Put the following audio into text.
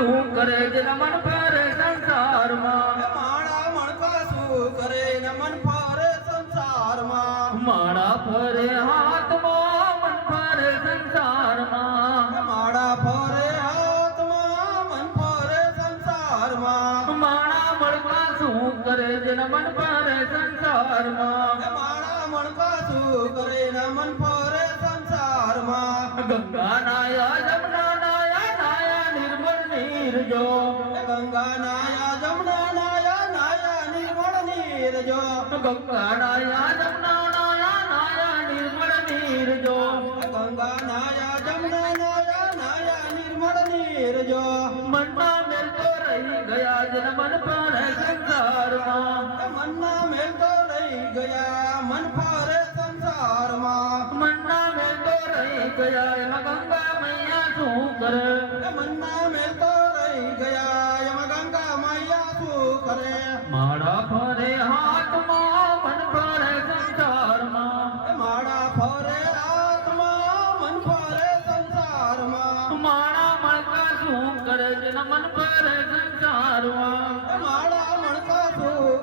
શું કરે જેના મન ફરે સંસારમાં માળા મણકા શું કરે ને મન ફરે સંસારમાં માળા ફરે હાથમાં મન ફરે સંસારમાં માળા ફરે હાથમાં મન ફરે સંસારમાં માળા મણકા શું કરે જેના મન ફરે સંસારમાં માળા મણકા શું કરે ને મન ફરે સંસારમાં ગંગા નાયા જમના નાયા નાયા નિર્મળ નીર જો ગંગા નાયા જમના નાયા નાયા નિર્મળ નીર જો ગંગા નાયા જમના નાયા નાયા નિર્મળ નીર જો ગંગા નાયા જમના નાયા નાયા નિર્મળ નીર જો મનમાં મેલતો રહી ગયા જેના મન ફરે સંસારમાં મનના મેલ તો રહી ગયા મન ફરે સંસારમાં મનના મેલતો રહી ગયા એમાં ગંગા મૈયા શું કરે મનના મેલ તો રહી ગયા એમાં ગંગા મૈયા શું કરે માળા ફરે હાથમાં મન ફરે સંસારમાં માળા ફરે હાથમાં મન ફરે સંસારમાં માળા મણકા શું કરે જેના મન ફરે સંસારમાં માળા મણકા શું